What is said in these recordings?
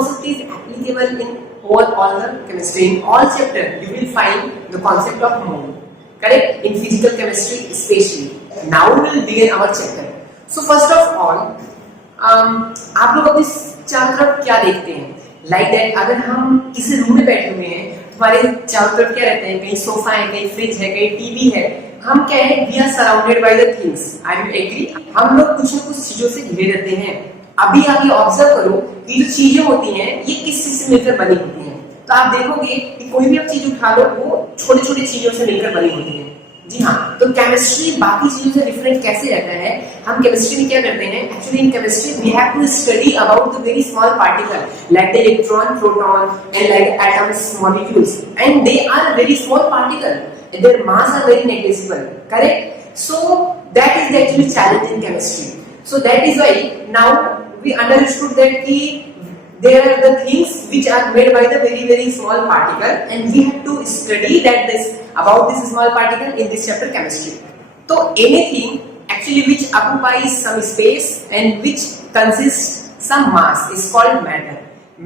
concept is applicable in all the chemistry. In all chapter you will find the concept of mole, correct? In physical chemistry especially. Now we will begin our chapter. So first of all, आप लोग अपने चारों तरफ क्या देखते हैं? Like that अगर हम किसी रूम में बैठे हुए हैं, हमारे चारों तरफ क्या रहते हैं? कहीं सोफा है, कहीं फ्रिज है, कहीं टीवी है, हम क्या है? We are surrounded by the things. I will agree, हम लोग कुछ न कुछ चीजों से घिरे रहते हैं। अभी आप ये ऑब्जर्व करो कि जो चीजें होती हैं ये किस चीज से मिलकर बनी होती हैं। तो आप देखोगे कि कोई भी आप चीज उठा लो वो छोटी छोटी चीजों से मिलकर बनी होती है। जी हाँ, तो केमिस्ट्री बाकी चीजों से डिफरेंट कैसे रहता है? हम केमिस्ट्री में क्या करते हैं? Actually in chemistry we have to study about the very small particle like the electron, proton and like atoms, molecules, and they are very small particle, their mass are very negligible, correct? So that is the actually challenge in chemistry. So that is why now we understood that की there are the things which are made by the very small particle, and we have to study that this about this small particle in this chapter chemistry. So anything actually which occupies some space and which consists some mass is called matter.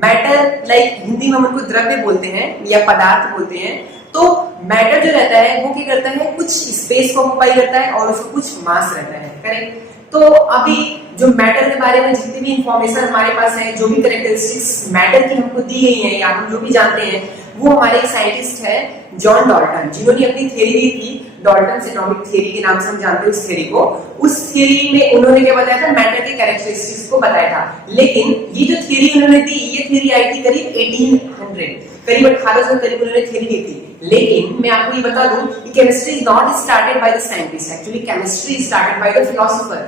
Matter like Hindi में हम उनको द्रव्य बोलते हैं या पदार्थ बोलते हैं. तो मैटर जो रहता है वो क्या करता है? कुछ स्पेस को ऑक्युपाई करता है और उसको कुछ मास रहता है, करेक्ट? तो अभी जो मैटर के बारे में जितनी भी इंफॉर्मेशन हमारे पास है, जो भी कैरेक्टरिस्टिक्स मैटर की हमको दी गई है या हम जो भी जानते हैं, वो हमारे एक साइंटिस्ट है जॉन डाल्टन, जिन्होंने अपनी थ्योरी दी थी डाल्टन एटॉमिक थ्योरी के नाम से हम जानते हैं उस थ्योरी को. उस थ्योरी में उन्होंने क्या बताया था? मैटर के कैरेक्टरिस्टिक्स को बताया था. लेकिन ये जो थ्योरी उन्होंने दी, ये थ्योरी आई थी करीब 1800, करीब 1800 करीब उन्होंने थ्योरी दी थी. लेकिन मैं आपको ये बता दूं कि chemistry is not started by the scientist, actually chemistry started by the philosopher.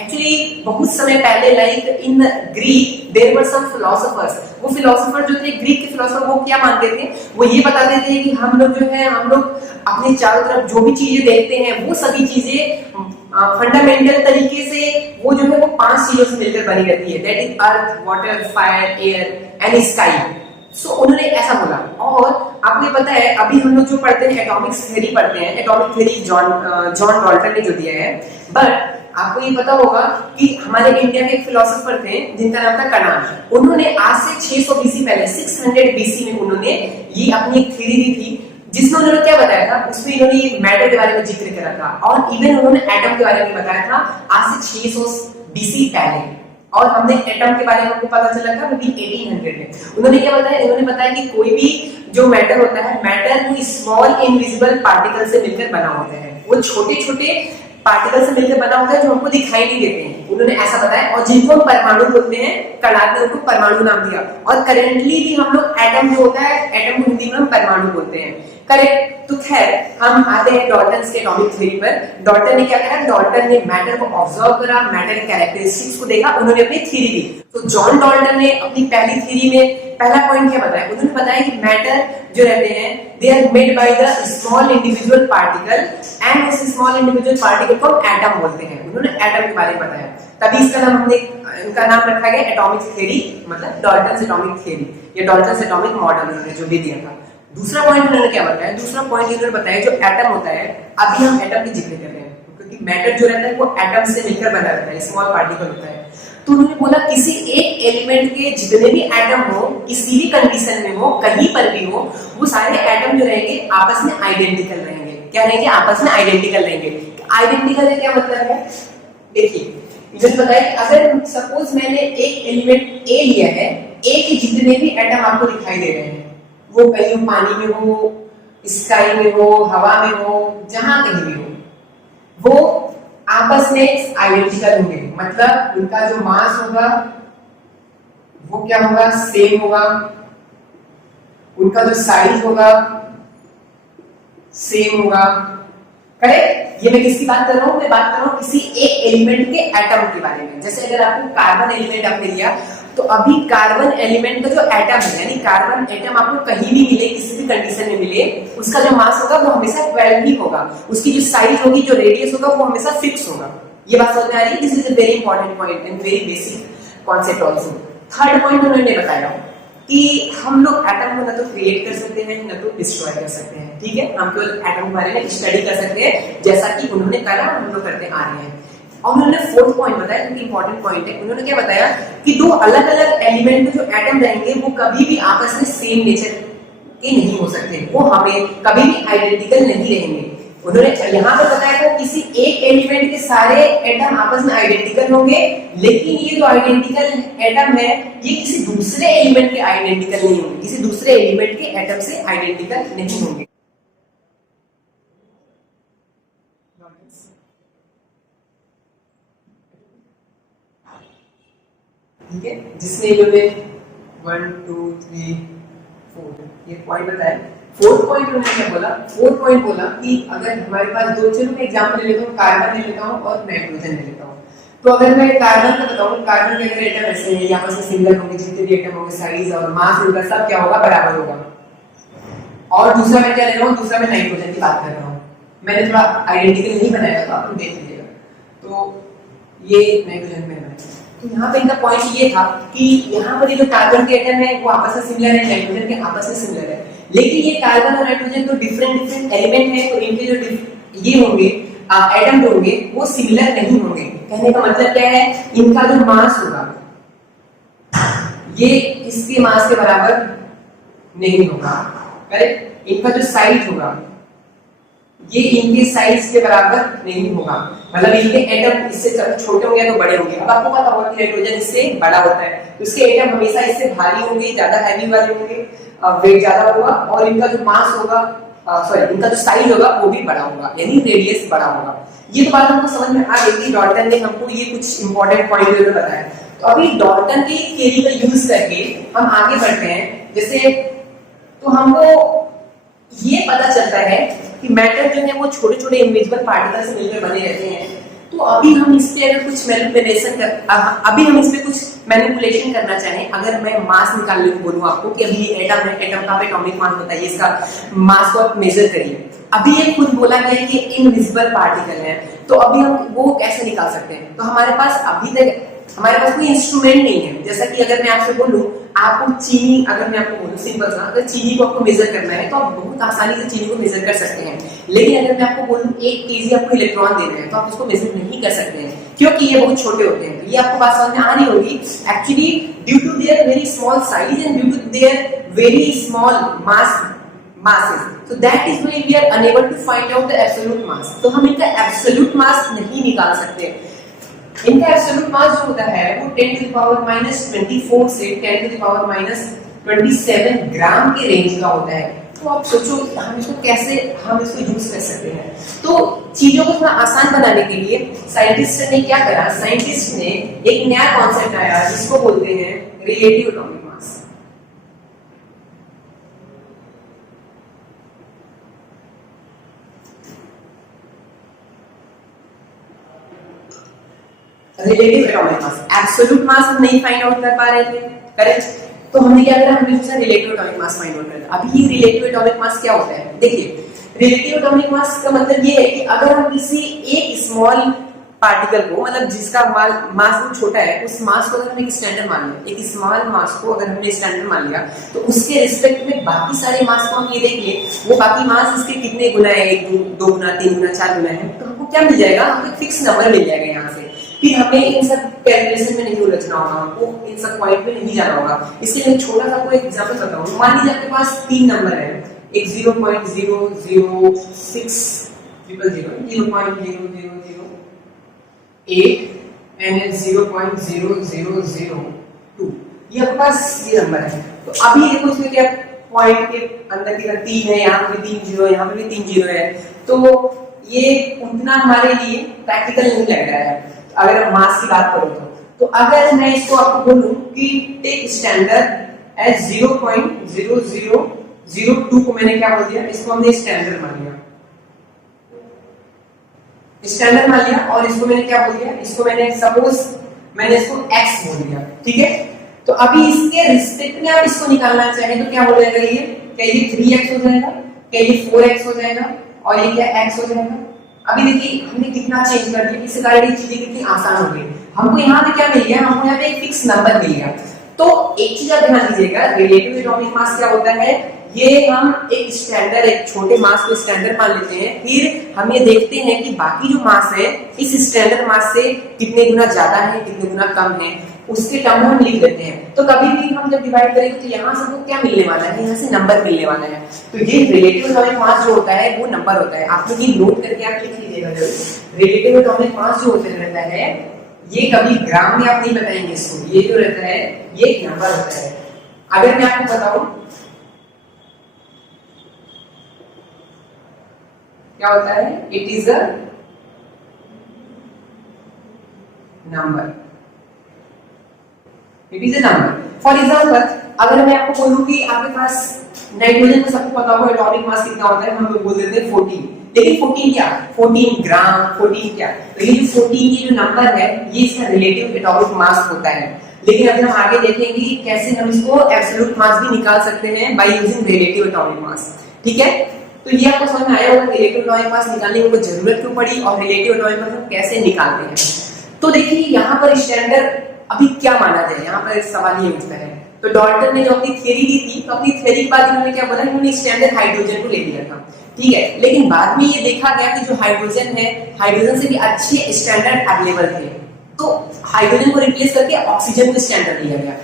Actually बहुत समय पहले like in Greek there were some philosophers. वो फिलोसोफर जो थे, ग्रीक के फिलोसोफर, वो क्या मानते थे? वो ये बताते थे कि हम लोग जो है, हम लोग अपने चारों तरफ जो भी चीजें देखते हैं वो सभी चीजें फंडामेंटल तरीके से वो जो है वो 5 चीजों से मिलकर बनी रहती है. That is earth, water, fire, air and sky. So उन्होंने ऐसा बोला. और आपको ये पता है अभी हम लोग जो पढ़ते हैं एटॉमिक थ्योरी पढ़ते हैं, एटॉमिक थ्योरी जॉन डाल्टन ने जो दिया है. बट आपको ये पता होगा कि हमारे इंडिया के एक फिलोसोफर थे जिनका नाम था कणाद. उन्होंने आज से 600 बीसी पहले 600 बीसी में उन्होंने ये अपनी एक थ्योरी दी थी, जिसमें उन्होंने क्या बताया था? उसमें इन्होंने मैटर के बारे में जिक्र करा था और इवन उन्होंने एटम के बारे में बताया था आज से 600 बीसी पहले. और हमने एटम के बारे में हमको पता चला था वो भी 1800 में. उन्होंने क्या बताया? उन्होंने बताया कि कोई भी जो मैटर होता है, मैटर वो स्मॉल इनविजिबल पार्टिकल से मिलकर बना होता है. वो छोटे छोटे पार्टिकल से मिलकर बना होता है जो हमको दिखाई नहीं देते हैं. उन्होंने ऐसा बताया और जिनको हम परमाणु बोलते हैं, कणाद ने उनको परमाणु नाम दिया. और करेंटली भी हम लोग एटम जो होता है, एटम को हिंदी में हम परमाणु बोलते हैं, करेक्ट? तो खैर हम आते हैं डाल्टन के एटॉमिक थ्योरी पर. डाल्टन ने क्या करा? डाल्टन ने मैटर को ऑब्जर्व करा, मैटर के कैरेक्टरिस्टिक्स को देखा, उन्होंने अपनी थ्योरी दी. तो जॉन डाल्टन ने अपनी पहली थ्योरी में पहला पॉइंट क्या बताया? उन्होंने बताया कि मैटर जो रहते हैं they are made by the small individual particle, and उस स्मॉल इंडिविजुअल पार्टिकल को हम एटम बोलते हैं. उन्होंने एटम के बारे में बताया. तभी इसका नाम हमने इनका नाम रखा गया एटॉमिक थ्योरी, मतलब डाल्टन एटॉमिक थ्योरी या डाल्टन एटॉमिक मॉडल उन्होंने जो भी दिया था. दूसरा पॉइंट उन्होंने क्या बताया? दूसरा पॉइंट इन्होंने बताया जो एटम होता है, अभी हम एटम की जिक्र कर रहे हैं क्योंकि मैटर जो रहता है वो एटम से मिलकर बना रहता है, स्मॉल पार्टिकल होता है. तो उन्होंने बोला किसी एक एलिमेंट के जितने भी एटम हो, किसी भी कंडीशन में हो, कहीं पर भी हो, वो सारे एटम जो रहेंगे आपस में आइडेंटिकल रहेंगे. क्या रहेंगे? आपस में आइडेंटिकल रहेंगे. आइडेंटिकल का क्या मतलब है? देखिए मुझे बताया कि अगर सपोज मैंने एक एलिमेंट ए लिया है, ए के जितने भी एटम आपको दिखाई दे रहे हैं, वो कहीं पानी में हो, स्काई में हो, हवा में हो, जहां कहीं भी हो, वो आपस में आइडेंटिकल होंगे. मतलब उनका जो मास होगा वो क्या होगा? सेम होगा. उनका जो साइज होगा सेम होगा, करेक्ट? ये मैं किसकी बात कर रहा हूं? मैं बात कर रहा हूं किसी एक एलिमेंट के एटम के बारे में. जैसे अगर आपको कार्बन एलिमेंट आपने लिया, तो अभी कार्बन एलिमेंट का जो एटम है, यानी कार्बन एटम आपको कहीं भी मिले, किसी भी कंडीशन में मिले, उसका जो मास होगा वो हमेशा 12 ही होगा. उसकी जो साइज होगी, जो रेडियस होगा, वो हमेशा फिक्स होगा. ये बात समझ में आ रही है? This is a very important point and very basic concept also. Third point उन्होंने बताया कि हम लोग एटम को ना तो क्रिएट कर सकते हैं ना तो डिस्ट्रॉय कर सकते हैं. ठीक है, हम केवल एटम के बारे में स्टडी कर सकते हैं जैसा कि उन्होंने करा, हम लोग करते आ रहे हैं. और उन्होंने फोर्थ पॉइंट बताया, क्योंकि इंपॉर्टेंट पॉइंट है। उन्होंने क्या बताया कि दो अलग अलग एलिमेंट में जो एटम रहेंगे वो कभी भी आपस में सेम नेचर के नहीं हो सकते, वो हमें कभी भी आइडेंटिकल नहीं रहेंगे। उन्होंने यहाँ पे बताया था किसी एक एलिमेंट के सारे एटम आपस में आइडेंटिकल होंगे, लेकिन ये जो आइडेंटिकल एटम है ये किसी दूसरे एलिमेंट के आइडेंटिकल नहीं होंगे, किसी दूसरे एलिमेंट के एटम से आइडेंटिकल नहीं होंगे। ठीक है, जिसने इन्होंने 1 2 3 4 ये पॉइंट बताया। फोर्थ पॉइंट उन्होंने क्या बोला, फोर्थ पॉइंट बोला कि अगर हमारे पास दो, चलो मैं एग्जांपल ले लेता हूँ, कार्बन ले लेता हूँ और नाइट्रोजन ले लेता हूँ। तो अगर मैं कार्बन का बताऊँ, कार्बन के अगर एटम ऐसे हैं, यहाँ पर सिंगल होंगे, जितने भी एटम होंगे साइज और मास इनका सब क्या होगा, बराबर होगा। और दूसरा मैं क्या ले रहा हूँ, दूसरा मैं नाइट्रोजन की बात कर रहा हूँ, मैंने थोड़ा आइडेंटिकल नहीं बनाया, तो आप लोग देख लीजिएगा। तो ये नाइट्रोजन में बनाया, तो यहाँ पे इनका पॉइंट ये था कि यहाँ पर ये जो कार्बन के एटम है वो आपस में सिमिलर है, नाइट्रोजन के आपस में सिमिलर है, लेकिन ये कार्बन और नाइट्रोजन तो डिफरेंट एलिमेंट है, तो इनके जो ये होंगे एटम जो होंगे वो सिमिलर नहीं होंगे। कहने का मतलब क्या है, इनका जो मास होगा ये इसके मास के बराबर नहीं होगा, करेक्ट। इनका जो साइज होगा ये इनके साइज के बराबर नहीं होगा, मतलब इनके एटम इससे छोटे होंगे तो बड़े होंगे। अब आपको पता होगा कि नाइट्रोजन इससे बड़ा होता है, तो इसके एटम हमेशा इससे भारी होंगे, ज्यादा हैवी वाले होंगे, वेट ज्यादा होगा, और इनका जो मास होगा इनका जो साइज होगा वो भी बड़ा होगा, यानी रेडियस बड़ा होगा। ये तो बात हमको समझ में आ गई कि डॉल्टन ने हमको ये कुछ इंपॉर्टेंट पॉइंट बताया। तो अभी डॉल्टन की थ्योरी का यूज करके हम आगे बढ़ते हैं। जैसे तो हमको ये पता चलता है कि मैटर जो है वो छोटे छोटे इनविजिबल पार्टिकल्स से मिलकर बने रहते हैं। तो अभी हम इस पे अगर कुछ मैनिपुलेशन करना चाहें, अगर मैं मास निकालने को बोलूं आपको कि अभी ये एटम है, एटम का एटॉमिक मास बताइए, इसका मास को आप मेजर करिए। अभी ये खुद बोला गया है कि इनविजिबल पार्टिकल है, तो अभी हम वो कैसे निकाल सकते हैं। तो हमारे पास अभी तक हमारे पास कोई इंस्ट्रूमेंट नहीं है। जैसा कि अगर मैं आपसे बोलूं आपको चीनी, अगर मैं आपको बोलूं सिंपल सा, अगर चीनी को आपको मेजर करना है तो आप बहुत आसानी से चीनी को मेजर कर सकते हैं। लेकिन अगर मैं आपको बोलूं 1 केजी आपको इलेक्ट्रॉन देना है तो आप उसको मेजर नहीं कर सकते हैं, क्योंकि ये बहुत छोटे होते हैं। तो ये आपको बात समझ में आ रही होगी। Actually due to their very small size and due to their very small masses, so that is why we are unable to find out the absolute mass। तो हम इनका absolute mass नहीं निकाल सकते। इनका एब्सोल्यूट मास जो होता है वो 10 टू द पावर -24 से 10 टू द पावर -27 ग्राम के रेंज का होता है। तो आप सोचो हम इसको कैसे यूज कर सकते हैं। तो चीजों को थोड़ा आसान बनाने के लिए साइंटिस्ट ने क्या करा, साइंटिस्ट ने एक नया कॉन्सेप्ट आया जिसको बोलते हैं relative atomic mass. Relative atomic mass, absolute मास हम नहीं फाइंड आउट कर पा रहे थे, करेक्ट। तो हमने क्या करा, हमने सोचा relative atomic mass find out करना। अभी ये रिलेटिव एटॉमिक मास क्या होता है, देखिए रिलेटिव एटॉमिक मास का मतलब ये है कि अगर हम किसी एक स्मॉल पार्टिकल को, मतलब जिसका मास बहुत छोटा है, उस मास को अगर हम एक स्टैंडर्ड मान लिया, एक स्मॉल मास को अगर हमने स्टैंडर्ड मान लिया, तो उसके रिस्पेक्ट में बाकी सारे मास को हम ये देखिए वो बाकी मास इसके कितने गुना है, 1 2 गुना 3 गुना 4 गुना है, तो हमको क्या मिल जाएगा, हमको एक फिक्स नंबर मिल जाएगा यहाँ से। फिर हमें इन सब कैलकुलेशन में नहीं उलझना होगा, हमको इन सब पॉइंट में नहीं जाना होगा। इसके लिए छोटा सा कोई एग्जांपल बताऊं। मान लीजिए आपके पास 3 नंबर है, एक 0.006000, 0.0008 एंड 0.0002। ये आपके पास ये नंबर है। तो अभी देखो इसमें क्या पॉइंट के अंदर की 3 है, यहाँ पे 3 जीरो, यहाँ पे भी 3 जीरो है, तो ये उतना हमारे लिए प्रैक्टिकल नहीं लग रहा है अगर हम मास की बात करो तो अगर मैं इसको आपको बोलूं कि टेक स्टैंडर्ड एज 0.0002 को मैंने क्या बोल दिया, इसको हमने स्टैंडर्ड मान लिया, स्टैंडर्ड मान लिया, और इसको मैंने क्या बोल दिया, इसको मैंने सपोज मैंने इसको x बोल दिया, ठीक है। तो अभी इसके रिस्पेक्ट में आप इसको निकालना चाहें तो क्या हो जाएगा, ये क्या ये 3x हो जाएगा, क्या ये 4x हो जाएगा, और ये क्या x हो जाएगा। अभी देखिए हमने कितना चेंज कर दिया, इससे कारण ये चीजें कितनी आसान हो गई। हमको यहाँ पे क्या मिल गया, हमको यहाँ पे एक फिक्स नंबर मिल गया। तो एक चीज आप ध्यान दीजिएगा, रिलेटिव एटॉमिक मास क्या होता है, ये हम एक स्टैंडर्ड, एक छोटे मास को स्टैंडर्ड मान लेते हैं, फिर हम ये देखते हैं कि बाकी जो मास है इस स्टैंडर्ड मास से कितने गुना ज्यादा है, कितने गुना कम है, उसके टर्म में हम लिख लेते हैं। तो कभी भी हम जब डिवाइड करेंगे तो यहाँ से हमको क्या मिलने वाला है, यहाँ से नंबर मिलने वाला है। तो ये रिलेटिव एटॉमिक मास जो होता है वो नंबर होता है। आप लोग ये नोट करके आप लिख लीजिएगा जरूर। रिलेटिव एटॉमिक मास जो होता रहता है ये कभी ग्राम में आप नहीं बताएंगे इसको, ये जो रहता है ये एक नंबर होता है। अगर मैं आपको बताऊं क्या होता है, it is a number, it is a number. For example अगर मैं आपको बोलूं कि आपके पास नाइट्रोजन का सबको पता होगा एटॉमिक मास कितना होता है, हम लोग बोल देते हैं 14, लेकिन 14 क्या, 14 ग्राम, 14 क्या, तो ये जो 14 ये जो नंबर है ये इसका रिलेटिव एटॉमिक मास होता है। लेकिन अगर हम आगे देखेंगे कैसे हम इसको एब्सोल्यूट मास भी निकाल सकते हैं by using relative atomic mass. ठीक है, तो ये आपको समझ में आया होगा रिलेटिव एटॉमिक मास निकालने की जरूरत क्यों पड़ी और रिलेटिव एटॉमिक मास हम कैसे निकालते हैं। तो देखिए यहाँ पर स्टैंडर्ड अभी क्या माना जाए, यहाँ पर एक सवाल ये उठता है। तो डॉल्टन ने जो अपनी थ्योरी दी थी, तो अपनी थ्योरी के बाद इन्होंने क्या बोला, इन्होंने स्टैंडर्ड हाइड्रोजन को ले लिया था। ठीक है, लेकिन बाद में ये देखा गया कि जो हाइड्रोजन है, हाइड्रोजन से भी अच्छे स्टैंडर्ड अवेलेबल थे, तो हाइड्रोजन को रिप्लेस करके ऑक्सीजन को स्टैंडर्ड लिया गया।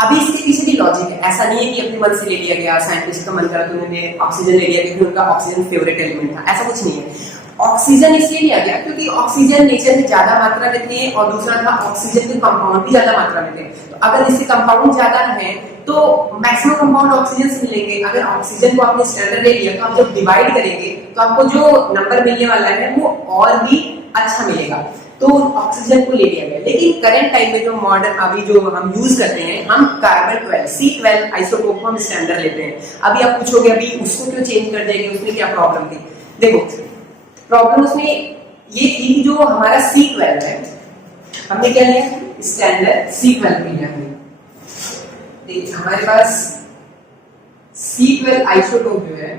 अभी इसके पीछे भी लॉजिक है, ऐसा नहीं है कि अपने मन से ले लिया गया, साइंटिस्ट का मन करा तो उन्होंने ऑक्सीजन ले लिया क्योंकि उनका ऑक्सीजन फेवरेट एलिमेंट था, ऐसा कुछ नहीं है। ऑक्सीजन इसलिए लिया गया क्योंकि ऑक्सीजन नेचर में ज्यादा मात्रा में थे और दूसरा था ऑक्सीजन के कंपाउंड भी ज्यादा मात्रा में थे। तो अगर इसके कंपाउंड ज्यादा है तो मैक्सिमम कंपाउंड ऑक्सीजन से मिलेंगे। अगर ऑक्सीजन को आपने स्टैंडर्ड ले लिया तो आप जब डिवाइड करेंगे तो आपको जो नंबर मिलने वाला है वो और भी अच्छा मिलेगा, तो ऑक्सीजन को ले लिया गया। लेकिन करंट टाइम में जो मॉडर्न अभी जो हम यूज करते हैं, हम कार्बन 12 C12 आइसोटोप हम स्टैंडर्ड लेते हैं। अभी आप पूछोगे अभी उसको क्यों चेंज कर देंगे, उसमें क्या प्रॉब्लम थी। देखो प्रॉब्लम उसमें ये थी कि जो हमारा C12 है, हमने क्या लिया स्टैंडर्ड C12 लिया हमने। देखिए हमारे पास C12 आइसोटोप जो है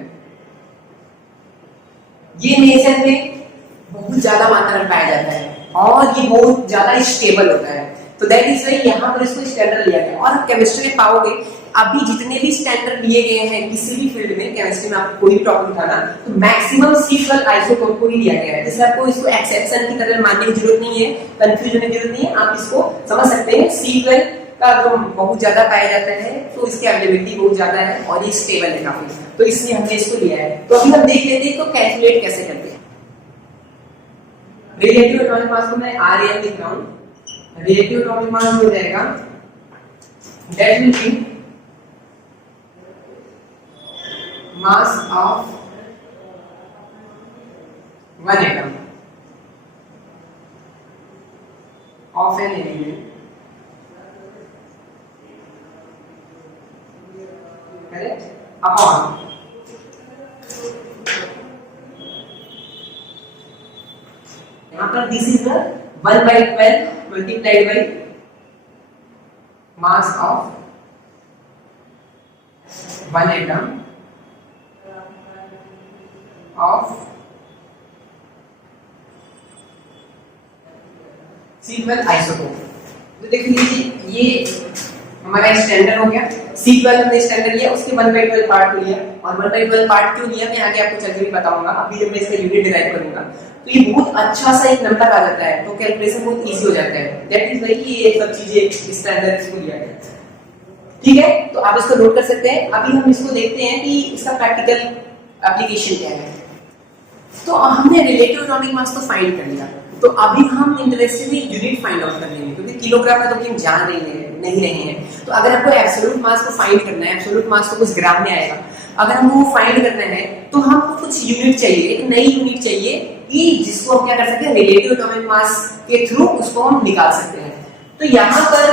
ये नेचर में बहुत ज्यादा मात्रा में पाया जाता है और ये बहुत ज्यादा स्टेबल होता है, तो दैट इज वाई यहाँ पर इसको स्टैंडर्ड लिया गया। और केमिस्ट्री में पाओगे अभी जितने भी स्टैंडर्ड लिए गए हैं किसी भी फील्ड में, केमिस्ट्री में आप कोई भी टॉपिक उठाना तो मैक्सिमम C12 आइसोटोप को ही लिया गया है। जैसे आपको इसको एक्सेप्शन की तरह मानने की जरूरत नहीं है, कंफ्यूज होने की जरूरत नहीं है, आप इसको समझ सकते हैं। C12 का जो बहुत ज्यादा पाया जाता है तो इसकी अवेलेबिलिटी बहुत ज्यादा है और ये स्टेबल है काफी, तो इसलिए हमने इसको लिया है। तो अभी हम देख लेते हैं तो कैलकुलेट कैसे करते हैं। रिलेटिव एटॉमिक मास को मैं RAM लिख रहा हूं। रिलेटिव एटॉमिक मास हो जाएगा that will be mass of one atom of an element, correct, upon यहाँ पर this is the 1/12 multiplied by mass of one atom of C12 isotope. तो देख लीजिए ये हमारा स्टैंडर्ड हो गया। C12 हमने स्टैंडर्ड लिया, उसके 1/12 पार्ट को लिया, और 1/12 पार्ट क्यों लिया मैं आगे आपको चल के भी बताऊंगा। अभी जब मैं इसका यूनिट डिराइव करूंगा तो ये बहुत अच्छा सा एक नंबर आ जाता है, तो कैलकुलेशन बहुत इजी हो जाता है। दैट इज लाइक ये सब चीजें स्टैंडर्ड इसको लिया गया। ठीक है, तो आप इसको नोट कर सकते हैं। अभी हम इसको देखते हैं कि इसका प्रैक्टिकल एप्लीकेशन क्या है। तो हमने रिलेटिव एटॉमिक मास तो फाइंड कर लिया, तो अभी हम इंटरेस्टेडली यूनिट फाइंड आउट कर लेंगे, क्योंकि किलोग्राम में तो हम जान नहीं रहे हैं। तो अगर आपको एब्सोल्यूट मास को फाइंड करना है, एब्सोल्यूट मास तो कुछ ग्राम में आएगा, अगर हमको वो फाइंड करना है तो हमको कुछ यूनिट चाहिए, एक नई यूनिट चाहिए कि जिसको हम क्या कर सकते हैं, रिलेटिव एटॉमिक मास के थ्रू उसको हम निकाल सकते हैं। तो यहाँ पर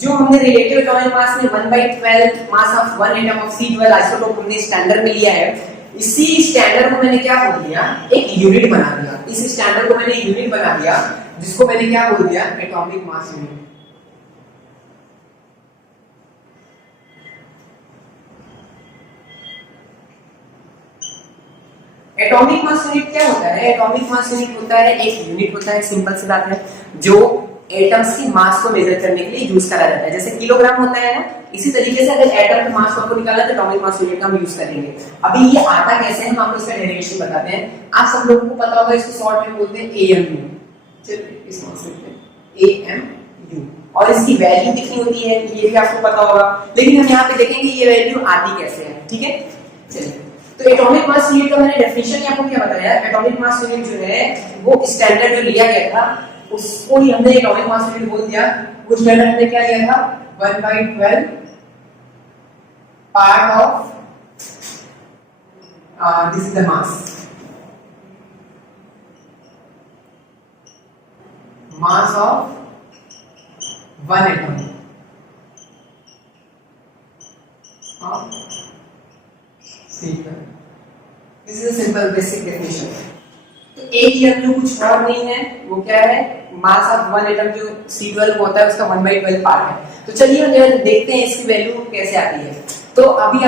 जो हमने रिलेटिव एटॉमिक मास में 1/12 mass of one atom of C12 isotope हमने स्टैंडर्ड में लिया है, इसी स्टैंडर्ड को मैंने क्या बोल दिया, एक यूनिट बना दिया। इस स्टैंडर्ड को मैंने यूनिट बना दिया जिसको मैंने क्या बोल दिया, atomic mass unit. Atomic mass unit क्या होता है? एटॉमिक मास यूनिट होता है एक यूनिट होता है, सिंपल सी बात है, जो एटम्स की मास को मेजर करने के लिए यूज करा जाता है। जैसे किलोग्राम होता है ना, इसी तरीके से अगर एटम का मास आपको निकालना है तो एटॉमिक मास यूनिट का हम यूज करेंगे। अभी ये आता कैसे है हम आपको इसका डेरिवेशन बताते हैं। आप सब लोगों को पता होगा, इसको शॉर्ट में बोलते हैं AMU। चलिए इसको लिखते हैं AMU, और इसकी वैल्यू कितनी होती है ये भी आपको पता होगा, लेकिन हम यहाँ पे देखेंगे ये वैल्यू आती कैसे है। ठीक है, चलिए तो एटॉमिक मास यूनिट का मैंने डेफिनेशन आपको क्या बताया। एटॉमिक मास यूनिट जो है वो स्टैंडर्ड जो लिया गया था उसको ही हमने एटॉमिक मास यूनिट बोल दिया। वो स्टैंडर्ड हमने क्या लिया था, 1/12 part of this is the mass of one atom of C12। This is a simple basic definition. तो एक EMU कुछ और नहीं है, वो क्या है, मास ऑफ वन एटम जो C12 होता है उसका 1/12 पार्ट है। तो चलिए हम देखते हैं इसकी वैल्यू कैसे आती है। तो अभी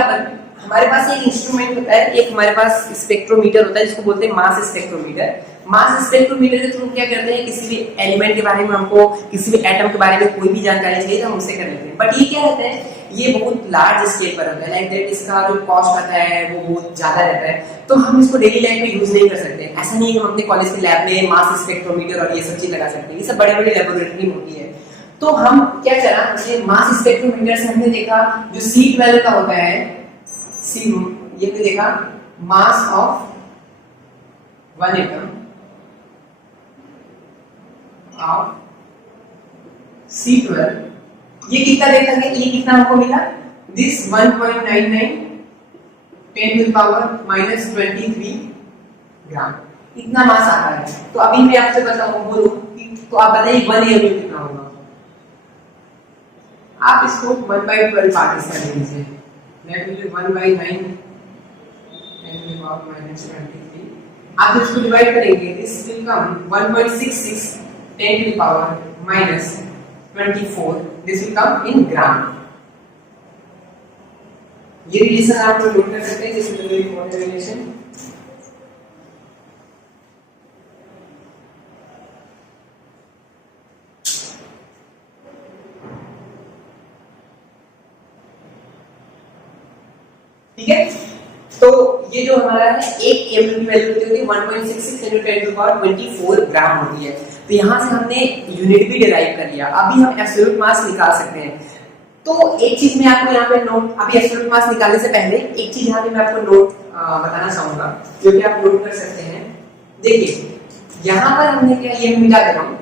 हमारे पास एक इंस्ट्रूमेंट होता है, एक हमारे पास स्पेक्ट्रोमीटर होता है जिसको बोलते हैं मास स्पेक्ट्रोमीटर। मास स्पेक्ट्रोमीटर के थ्रू क्या करते हैं, किसी भी एलिमेंट के बारे में हमको, किसी भी एटम के बारे में कोई भी जानकारी चाहिए तो हम उससे कर लेते हैं। बट ये क्या रहता है, ये बहुत लार्ज स्केल पर होता है, लाइक दैट इसका जो कॉस्ट आता है वो बहुत ज्यादा रहता है, तो हम इसको डेली लाइफ में यूज नहीं कर सकते। ऐसा नहीं है कि हम अपने कॉलेज के लैब में मास स्पेक्ट्रोमीटर और ये सब चीज लगा सकते हैं, ये सब बड़े बड़े लेबोरेटरी में होती है। तो हम क्या करा, ये मास स्पेक्ट्रोमीटर से हमने देखा जो C12 का होता है, ये भी देखा mass of one atom of C12, ये कितना देखा कि ये कितना हमको मिला, दिस 1.99 10 to the power -23 ग्राम, इतना मास आता है। तो अभी मैं आपसे बोलूं तो आप बताइए 1 AMU कितना होगा। आप इसको 1/12 पार्ट इसका ले लीजिए, that will be 1/9 10 to the power -23। आप इसको डिवाइड करेंगे, this will come 1.66 10 to the power -24, this will come in gram। ये रिलेशन आप लोग नोट कर सकते हैं, this is a very important relation. ठीक है, तो ये जो हमारा है एक AMU की वैल्यू होती है 1.66 × 10 to the power 24 ग्राम होती है। तो यहां से हमने यूनिट भी डिराइव कर लिया। अभी हम एब्सोल्यूट मास निकाल सकते हैं। तो एक चीज मैं आपको यहाँ पे नोट, अभी एब्सोल्यूट मास निकालने से पहले एक चीज यहाँ पे मैं आपको नोट बताना चाहूंगा जो कि आप नोट कर सकते हैं। देखिए यहाँ पर हमने क्या, ये मिटा दे रहा हूँ।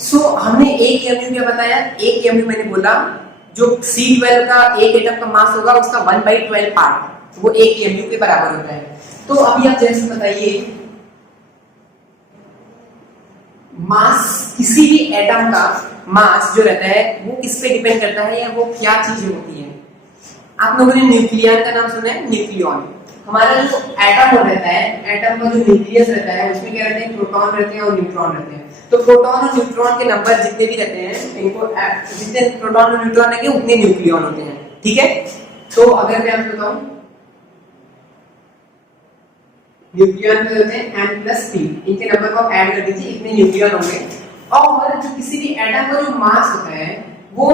सो हमने एक AMU क्या बताया, एक AMU मैंने बोला जो C12 का एक एटम का मास होगा उसका 1/12 पार्ट, वो एक AMU के बराबर होता है। तो अभी आप जैसे बताइए मास, किसी भी एटम का मास जो रहता है वो किस पे डिपेंड करता है या वो क्या चीज होती है। आप लोगों ने न्यूक्लियन का नाम सुना है, न्यूक्लियन। हमारा जो एटम रहता है, एटम का जो न्यूक्लियस रहता है उसमें क्या रहते हैं, प्रोटॉन रहते हैं और न्यूट्रॉन रहते हैं। तो प्रोटॉन और न्यूट्रॉन के नंबर जितने भी रहते हैं, इनको जितने प्रोटॉन और न्यूट्रॉन रहेंगे उतने न्यूक्लियन होते हैं। ठीक है, तो अगर मैं आपको बताऊं न्यूक्लियन में होते हैं n+3, इनके नंबर को आप ऐड कर दीजिए, इतने न्यूक्लियन होंगे। और जो किसी भी एटम का जो मास होता है वो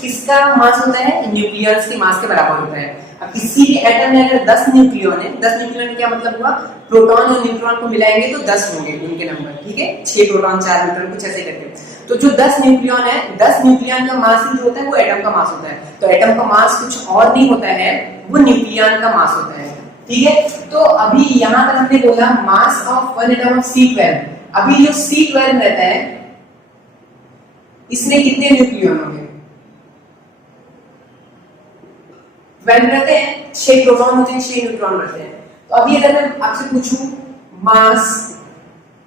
किसका मास होता है, न्यूक्लियस के मास के बराबर होता है। अब किसी भी एटम में अगर 10 न्यूक्लियन है, 10 न्यूक्लियन क्या मतलब हुआ, प्रोटॉन और न्यूट्रॉन को मिलाएंगे तो 10 होंगे उनके नंबर। ठीक है, 6 प्रोटॉन 4 न्यूट्रॉन कुछ ऐसे करके। तो जो 10 न्यूक्लियन है, 10 न्यूक्लियन का मास ही जो होता है वो एटम का मास होता है। तो एटम का मास कुछ और नहीं होता है, वो न्यूक्लियन का मास होता है। ठीक है, तो अभी यहां पर हमने बोला mass of one atom of C12। अभी जो C12 रहता है इसमें कितने न्यूक्लियन होंगे, 12 रहते हैं, 6 प्रोटॉन होते हैं, 6 न्यूट्रॉन रहते हैं। तो अभी अगर मैं आपसे पूछूं मास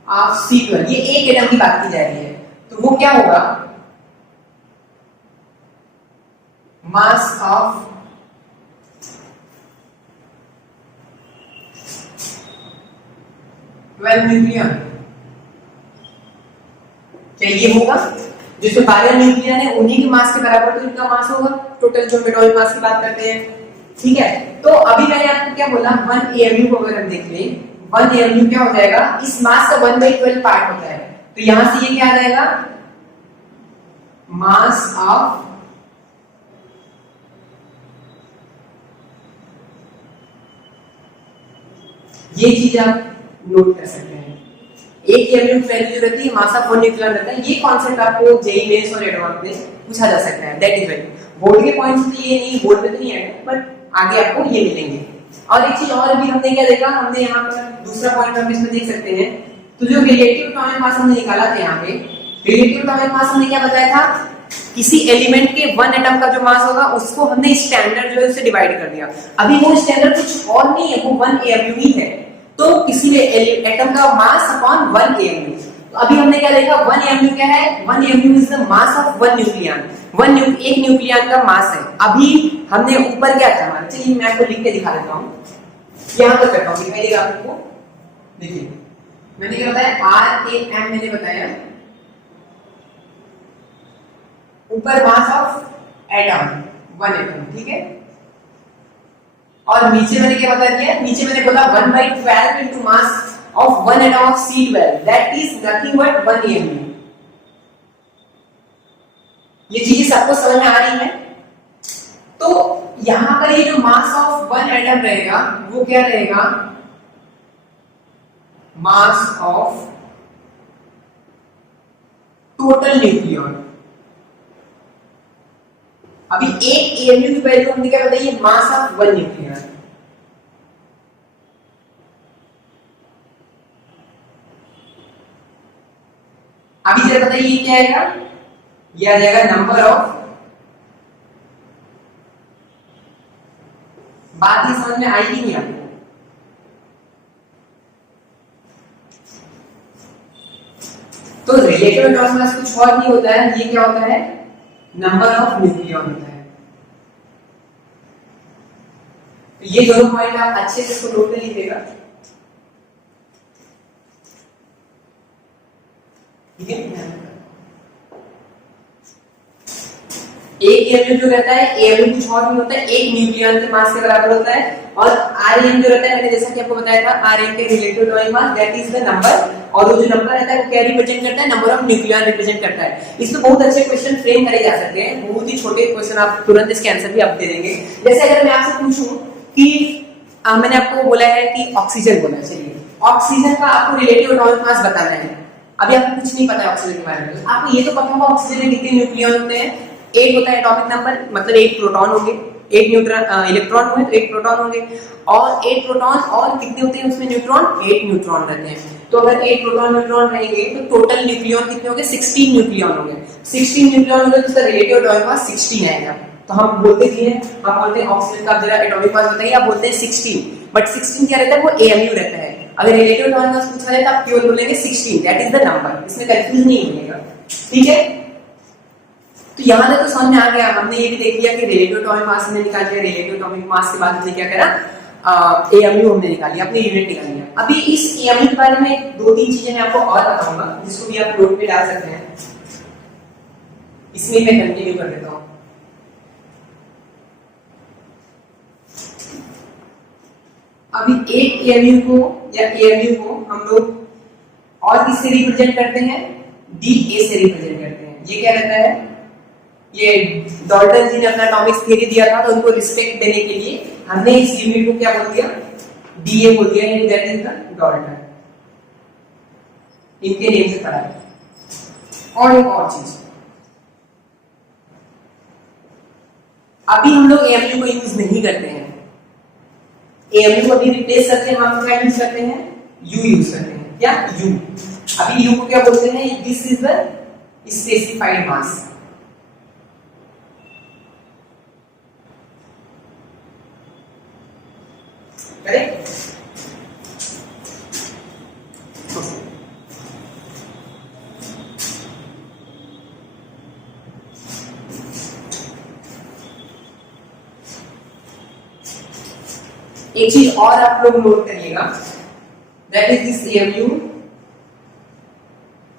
ऑफ C12, ये एक एटम की बात की जा रही है, तो वो क्या होगा, मास ऑफ न्यूक्लियन, क्या ये होगा, जिसमें 12 न्यूक्लियन है उन्हीं के मास के बराबर तो इनका मास होगा, टोटल जो एटॉमिक मास की बात करते हैं। ठीक है, तो अभी मैंने आपको क्या बोला, 1 AMU को अगर हम देख लें, 1 AMU क्या हो जाएगा, इस मास का 1/12 पार्ट होता है। तो यहां से ये क्या आ जाएगा, मास ऑफ ये चीज आप नोट कर सकते हैं। एक एलिमेंट वैल्यू जो रहती है मास ऑफ वन न्यूक्लियन रहता है। ये कॉन्सेप्ट आपको जेईई मेंस और एडवांस में पूछा जा सकता है। दैट इज वेरी बोर्ड के पॉइंट्स तो ये नहीं, बोर्ड में तो नहीं आएगा, बट आगे आपको ये मिलेंगे। और एक चीज और भी हमने क्या देखा, हमने यहाँ पर दूसरा पॉइंट हम इसमें देख सकते हैं। तो जो रिलेटिव एटॉमिक मास हमने निकाला था, यहाँ पे रिलेटिव एटॉमिक मास हमने क्या बताया था, किसी एलिमेंट के वन एटम का जो मास होगा उसको हमने स्टैंडर्ड जो है उससे डिवाइड कर दिया। अभी वो स्टैंडर्ड कुछ और नहीं है, वो 1 AMU ही है। तो किसी भी एटम का मास अपॉन 1 AMU। तो अभी हमने क्या देखा, 1 AMU क्या है, 1 AMU is the mass of 1 nucleon. एक न्यूक्लियन का मास है। अभी हमने ऊपर क्या था हमारा, चलिए मैं आपको लिख के दिखा देता हूँ। यहाँ पर करता हूँ, दिखाई देगा आपको। देखिए मैंने क्या बताया, RAM मैंने बताया ऊपर मास ऑफ एटम 1 एटम, ठीक है। और नीचे मैंने क्या बता दिया, नीचे मैंने बोला 1/12 into mass of 1 atom of C12, that is nothing but 1 AMU। ये चीजें सबको समझ में आ रही है। तो यहां पर ये जो मास ऑफ 1 एटम रहेगा वो क्या रहेगा, मास ऑफ टोटल न्यूक्लियन। अभी एक AMU की वैल्यू हमने क्या बताई, मास ऑफ 1 न्यूक्लियन। अभी जरा बताइए ये क्या आएगा, ये आ जाएगा नंबर ऑफ, बात ये समझ में आई कि नहीं आपको। तो रिलेटिव एटॉमिक मास कुछ और नहीं होता है, ये क्या होता है, नंबर ऑफ न्यूक्लियन होता है। तो ये दोनों पॉइंट आप अच्छे से इसको नोट कर लीजिएगा, ठीक है। एक AMU जो रहता है, AMU कुछ और नहीं होता है, एक न्यूक्लियन के मास के बराबर होता है। और RAM जो रहता है, मैंने जैसा कि आपको बताया था, RAM के relative atomic mass that is the number, और वो जो नंबर रहता है वो क्या रिप्रेजेंट करता है, नंबर ऑफ न्यूक्लियन रिप्रेजेंट करता है। इसमें बहुत अच्छे क्वेश्चन फ्रेम करे जा सकते हैं, बहुत ही छोटे क्वेश्चन, आप तुरंत इसके आंसर भी आप दे देंगे। जैसे अगर मैं आपसे पूछूं कि मैंने आपको बोला है कि ऑक्सीजन बोला, चलिए ऑक्सीजन का आपको रिलेटिव एटॉमिक मास बताना है। अभी आपको कुछ नहीं पता है ऑक्सीजन के बारे में, आपको ये तो पता होगा ऑक्सीजन में कितने न्यूक्लियन होते हैं। 8 होता है एटॉमिक नंबर, मतलब 8 प्रोटॉन होंगे, 8 न्यूट्रॉन इलेक्ट्रॉन हुए तो 8 प्रोटॉन होंगे। और 8 प्रोटॉन और कितने होते हैं उसमें न्यूट्रॉन, 8 न्यूट्रॉन रहते हैं। तो अगर 8 प्रोटॉन न्यूट्रॉन रहेंगे तो टोटल न्यूक्लियन कितने होंगे, 16 न्यूक्लियन होंगे। 16 न्यूक्लियन होंगे तो उसका रिलेटिव एटॉमिक मास 16 आएगा। तो हम बोलते भी हैं, हम बोलते हैं ऑक्सीजन का जरा एटॉमिक मास बताइए, आप बोलते हैं 16, बट 16 क्या रहता है, वो AMU रहता है। अगर रिलेटिव एटॉमिक मास पूछा जाए तो आप केवल बोलेंगे 16, दैट इज द नंबर, इसमें कंफ्यूज नहीं होगा, ठीक है। तो यहां तक तो समझ में आ गया। हमने ये भी देख लिया कि रिलेटिव एटॉमिक मास हमने निकाल लिया, रिलेटिव एटॉमिक मास के बाद हमने क्या करा, AMU हमने निकाल लिया, अपने यूनिट निकाल लिया। अभी इस AMU के बारे में 2-3 चीजें मैं आपको और बताऊंगा, जिसको भी आप नोट पे डाल सकते हैं। इसमें मैं कंटिन्यू कर देता हूं। अभी एक AMU को या AMU को हम लोग और किससे रिप्रेजेंट करते हैं, DA से रिप्रेजेंट करते हैं। ये क्या रहता है, ये डॉल्टन जी ने अपना एटॉमिक थ्योरी दिया था, तो उनको रिस्पेक्ट देने के लिए हमने इस यूनिट को क्या बोल दिया, DA बोल दिया, दैट इज द डॉल्टन, इनके नेम से पढ़ा है। और एक और चीज, अभी हम लोग AMU को यूज नहीं करते हैं। AMU को अभी रिप्लेस करते हैं, हम क्या यूज करते हैं, U यूज करते हैं। क्या, U। अभी U को क्या बोलते हैं, this is the specified mass. Correct. एक चीज और आप लोग नोट करिएगा, that is this AMU।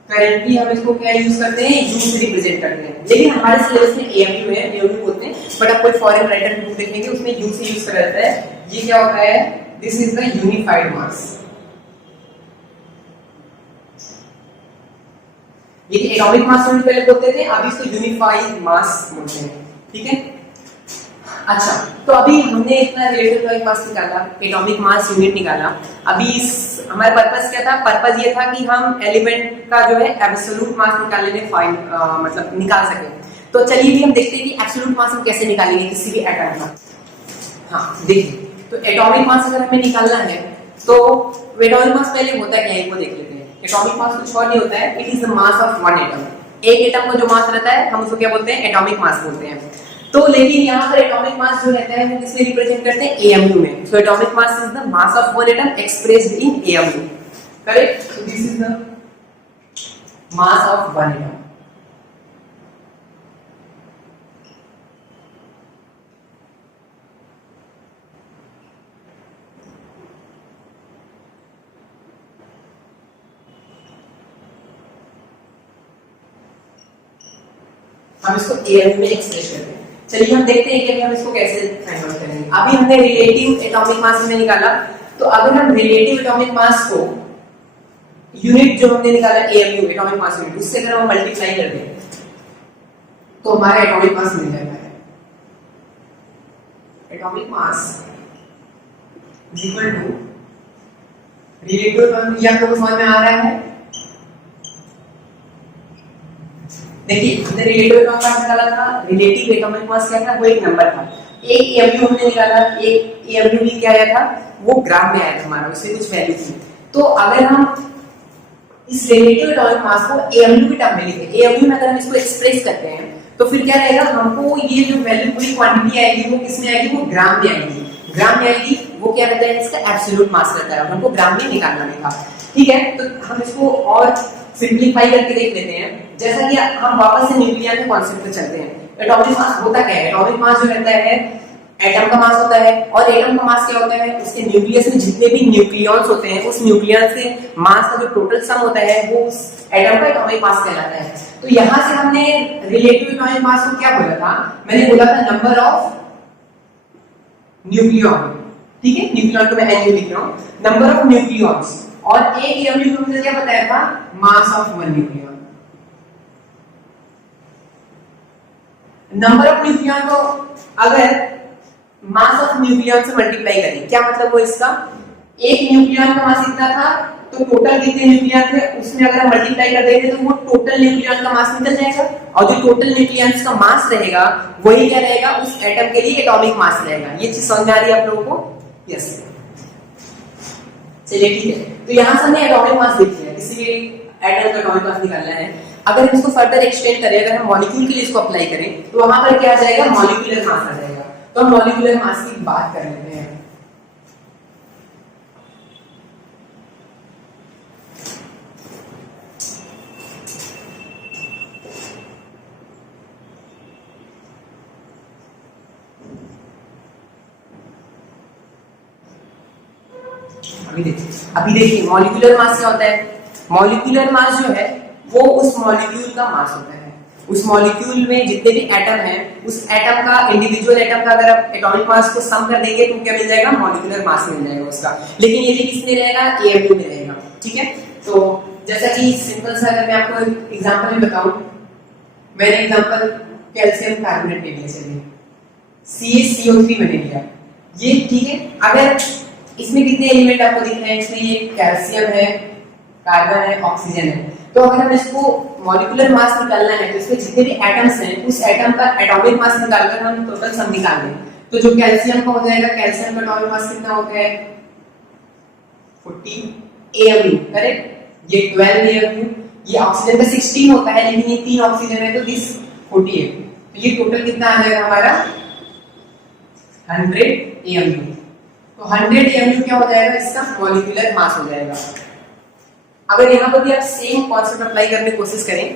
Currently हम इसको क्या यूज करते हैं, U से रिप्रेजेंट करते हैं, लेकिन हमारे सिलेबस में AMU है, AMU बोलते हैं, बट आप कोई फॉरेन राइटर बुक देखेंगे उसमें U से यूज कर रहता है। ये क्या होता है, दिस इज द यूनिफाइड मास। ये एटॉमिक मास यूनिट पहले बोलते थे, अभी इसको यूनिफाइड मास बोलते हैं, ठीक है। अच्छा, तो अभी हमने इतना रिलेटिव एटॉमिक मास निकाला, एटॉमिक मास यूनिट निकाला। अभी हमारा पर्पस क्या था? पर्पस ये था कि हम एलिमेंट का जो है एब्सोल्यूट मास निकालने में मतलब निकाल सके। तो चलिए भी हम देखते हैं कि एब्सोल्यूट मास हम कैसे निकालेंगे किसी भी एटम का। हाँ देखिए, तो एटॉमिक मास अगर हमें निकालना है तो एटॉमिक मास पहले होता क्या है वो देख लेते हैं। एटॉमिक मास कुछ और नहीं होता है, it is the mass of one atom. एक एटम का जो मास रहता है हम उसको क्या बोलते हैं? एटॉमिक मास बोलते हैं। तो लेकिन यहाँ पर एटॉमिक मास जो रहता है वो किसमें रिप्रेजेंट करते हैं? एएमयू में। So atomic mass is the mass of one atom expressed in AMU, correct? So this is the mass of one atom. हम इसको एएमयू में एक्सप्रेस करते हैं। चलिए हम देखते हैं कि अभी हम इसको कैसे फाइंड आउट करेंगे। अभी हमने रिलेटिव एटॉमिक मास में निकाला, तो अगर हम रिलेटिव एटॉमिक मास को यूनिट जो हमने निकाला एएमयू एटॉमिक मास यूनिट, उससे अगर हम मल्टीप्लाई कर दें तो हमारा एटॉमिक मास मिल जाता है। Atomic mass is equal to relative atomic, ये आपको समझ में आ रहा है? देखिए हमने रिलेटिव एटॉमिक मास निकाला था, रिलेटिव एटॉमिक मास क्या था? वो एक नंबर था। एक एएमयू हमने निकाला, एक एएमयू भी क्या आया था? वो ग्राम में आया था हमारा, उससे कुछ वैल्यू थी। तो अगर हम इस रिलेटिव एटॉमिक मास को एएमयू की टर्म में लिखें, एएमयू में अगर हम इसको एक्सप्रेस करते हैं तो फिर क्या रहेगा? हमको ये जो वैल्यू पूरी क्वांटिटी आएगी वो किसमें आएगी? वो ग्राम में आएगी। ग्राम में आएगी, वो क्या रहता है? इसका एब्सोल्यूट मास रहता है, हमको ग्राम में निकालना है। ठीक है, तो हम इसको और सिंपलीफाई करके देख लेते हैं। जैसा कि हम वापस से न्यूक्लियर के कॉन्सेप्ट पे चलते हैं। एटॉमिक मास होता क्या है? एटॉमिक मास जो रहता है एटम का मास होता है, और एटम का मास क्या होता है? उसके न्यूक्लियस में जितने भी न्यूक्लियॉन्स होते हैं उस न्यूक्लियस से मास का जो टोटल सम होता है वो उस एटम का एटॉमिक मास कहलाता है। तो यहां से हमने रिलेटिव एटॉमिक मास को क्या बोला था? मैंने बोला था नंबर ऑफ न्यूक्लियॉन, ठीक है? न्यूक्लियॉन को मैं एनयू लिख रहा हूं, नंबर ऑफ न्यूक्लियॉन्स। और एक एएमयू को मुझे क्या बताया था? Mass of one nucleon. Number of nucleon को अगर मास ऑफ न्यूक्लियॉन से मल्टीप्लाई करें, क्या मतलब वो इसका? एक न्यूक्लियॉन का मास इतना था, तो टोटल कितने न्यूक्लियॉन थे उसमें अगर हम मल्टीप्लाई कर देंगे तो वो टोटल न्यूक्लियॉन का मास निकल जाएगा। और जो टोटल न्यूक्लियॉन्स का मास रहेगा वही क्या रहेगा? उस एटम के लिए एटॉमिक मास रहेगा। ये चीज समझ में आ रही है आप लोगों को? यस, चलिए ठीक है। तो यहां से हमने एटॉमिक मास देख लिया, किसी भी एटम का एटॉमिक मास निकालना है। अगर हम इसको फर्दर एक्सटेंड करें, अगर हम मॉलिक्यूल के लिए इसको अप्लाई करें तो वहां पर क्या आ जाएगा? मॉलिक्यूलर मास आ जाएगा। तो हम मॉलिक्यूलर मास की बात कर लेते हैं। अभी देखिए मॉलिक्यूलर मास क्या होता है? मॉलिक्यूलर मास जो है वो उस मॉलिक्यूल का मास होता है। उस मॉलिक्यूल में जितने भी एटम हैं उस एटम का, इंडिविजुअल एटम का अगर आप एटॉमिक मास को सम कर देंगे तो क्या मिल जाएगा? मॉलिक्यूलर मास मिल जाएगा उसका। लेकिन ये किसमें रहेगा? एएमयू में रहेगा, ठीक है? तो जैसा कि सिंपल सा अगर मैं आपको एग्जांपल में बताऊं, मैंने एग्जांपल कैल्शियम कार्बोनेट ले लिया, चलिए CaCO3 मैंने लिया, ये ठीक है। अगर इसमें कितने एलिमेंट आपको दिख रहे हैं? इसमें ये कैल्शियम है, कार्बन है, ऑक्सीजन है। तो अगर हम इसको मॉलिक्यूलर मास निकालना है तो इसमें जितने भी एटम्स हैं उस एटम का एटॉमिक मास निकालकर हम टोटल सम निकाल दें। तो जो कैल्शियम का हो जाएगा, कैल्शियम का एटॉमिक मास कितना होता है? 40 AMU, करेक्ट? ये 12 AMU। ये ऑक्सीजन का 16 होता है, लेकिन ये 3 ऑक्सीजन है तो दिस 48। तो ये टोटल कितना आ जाएगा हमारा? 100 AMU। तो 100 AMU क्या हो जाएगा? इसका मॉलिक्यूलर मास हो जाएगा। अगर यहाँ पर भी आप सेम कॉन्सेप्ट अप्लाई करने की कोशिश करें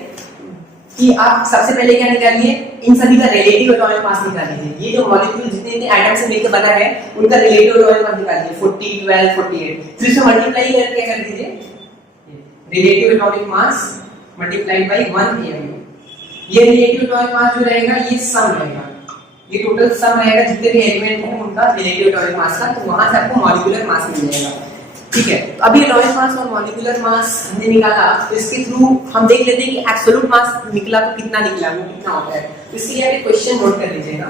कि आप सबसे पहले क्या निकालिए? इन सभी का रिलेटिव एटॉमिक मास निकाल लीजिए। ये जो मॉलिक्यूल जितने एटम से मिलकर बना है उनका रिलेटिव एटॉमिक मास निकालिए, 40, 12, 48। फिर से मल्टीप्लाई करके कर दीजिए, relative atomic mass multiplied by 1 AMU। ये रिलेटिव एटॉमिक मास जो रहेगा ये सम रहेगा, ये टोटल सम रहेगा जितने भी एलिमेंट हैं उनका रिलेटिव एटॉमिक मास का। तो वहां से आपको मॉलिक्यूलर मास मिल जाएगा। ठीक है, तो अभी एटॉमिक मास और मॉलिक्यूलर मास हमने निकाला, तो इसके थ्रू हम देख लेते हैं कि एब्सोल्यूट मास निकला तो कितना निकला, वो कितना होता है। तो इसके लिए आप क्वेश्चन नोट कर लीजिएगा।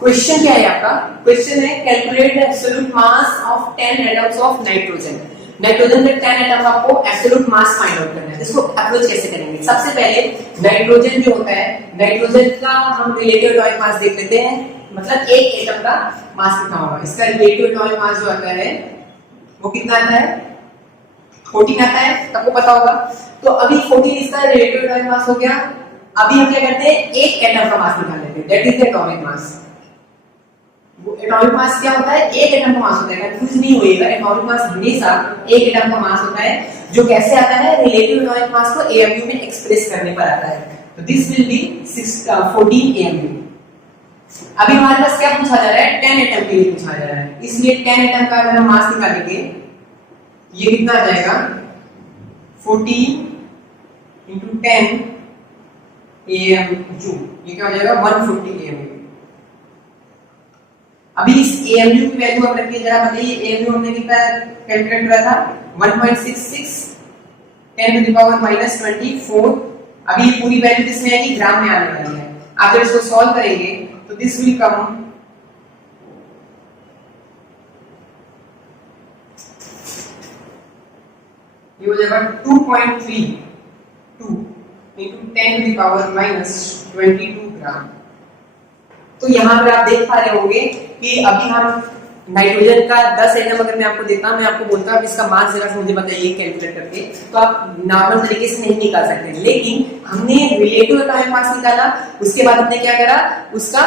क्वेश्चन क्या है आपका? क्वेश्चन है calculate the absolute mass of 10 atoms of nitrogen. Nitrogen के 10 एटम आपको एब्सोल्यूट मास फाइंड आउट करना है। इसको अप्रोच कैसे करेंगे? सबसे पहले नाइट्रोजन जो होता है, नाइट्रोजन का हम रिलेटिव एटॉमिक मास देख लेते हैं, मतलब एक एटम का मास कितना होगा। इसका रिलेटिव एटॉमिक मास जो आता है वो कितना आता है? 14 आता है, सबको पता होगा। तो अभी 14 इसका रिलेटिव एटॉमिक मास हो गया। अभी हम क्या करते हैं, एक एटम का मास निकाल लेते हैं, that is the atomic mass. वो एटॉमिक मास क्या होता है? एक एटम का मास होता है, कंफ्यूज नहीं होइएगा। एटॉमिक मास हमेशा एक एटम का मास होता है, जो कैसे आता है? रिलेटिव एटॉमिक मास को एएमयू में एक्सप्रेस करने पर आता है। तो दिस विल बी 14 एएमयू। अभी हमारे पास क्या पूछा जा रहा है? 10 एटम के लिए पूछा जा रहा है, इसलिए 10 एटम का अगर हम मास निकालेंगे, ये कितना आ जाएगा? 14 into 10 AMU, ये क्या हो जाएगा? 150 AMU। अभी इस AMU की वैल्यू आप रखिए, जरा बताइए AMU हमने कितना कैलकुलेट करा था? 1.66 10 to the power -24। अभी ये पूरी वैल्यू किसमें आएगी? ग्राम में आने वाली है। आप जब इसको सॉल्व करेंगे तो दिस विल कम ये हो जाएगा 2.32 into 10 to the power -22 ग्राम। तो यहाँ पर आप देख पा रहे होंगे कि अभी हम नाइट्रोजन का 10 एटम अगर मैं आपको देता, मैं आपको बोलता हूँ इसका मास जरा मुझे बताइए कैलकुलेट करके, तो आप नॉर्मल तरीके से नहीं निकाल सकते। लेकिन हमने रिलेटिव एटॉमिक मास निकाला, उसके बाद हमने क्या करा? उसका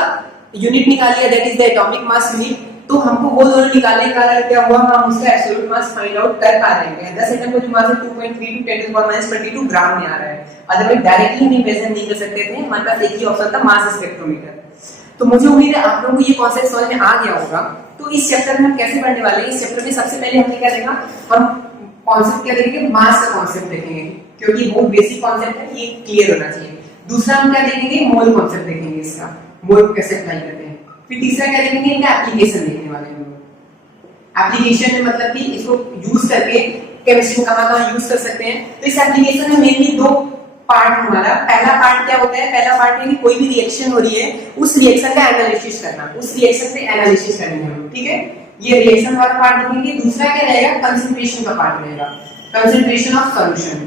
यूनिट निकाल लिया, that is the atomic mass unit. तो हमको वो दोनों निकालने का कारण क्या हुआ? हम उसका एब्सोल्यूट मास फाइंड आउट कर पा रहे हैं। 10 एटम का जो मास है 2.32 10 to the power -22 ग्राम में आ रहा है। अदरवाइज डायरेक्टली हम मेजर नहीं कर सकते थे, हमारे पास एक ही ऑप्शन था, मास स्पेक्ट्रोमीटर। तो मुझे उम्मीद है आप लोगों को ये कॉन्सेप्ट समझ में आ गया होगा। तो इस चैप्टर में हम कैसे पढ़ने वाले हैं? इस चैप्टर में सबसे पहले हमने क्या देखा? हम कॉन्सेप्ट क्या देखेंगे? मास का कॉन्सेप्ट देखेंगे, क्योंकि बहुत बेसिक कॉन्सेप्ट है, ये क्लियर होना चाहिए। दूसरा हम क्या देखेंगे? मोल कॉन्सेप्ट देखेंगे, इसका मोल को कैसे अप्लाई करते हैं। फिर तीसरा क्या देखेंगे? इनका एप्लीकेशन देखने वाले हैं। एप्लीकेशन में मतलब कि इसको यूज करके केमिस्ट्री में कहाँ यूज कर सकते हैं। तो इस एप्लीकेशन में मेनली दो पार्ट हमारा। पहला पार्ट क्या होता है? पहला पार्ट में कोई भी रिएक्शन हो रही है, उस रिएक्शन का एनालिसिस करना, उस रिएक्शन पे एनालिसिस करेंगे हम, ठीक है। ये रिएक्शन वाला पार्ट देखेंगे। दूसरा क्या रहेगा? कंसंट्रेशन का पार्ट रहेगा, कंसंट्रेशन ऑफ सॉल्यूशन।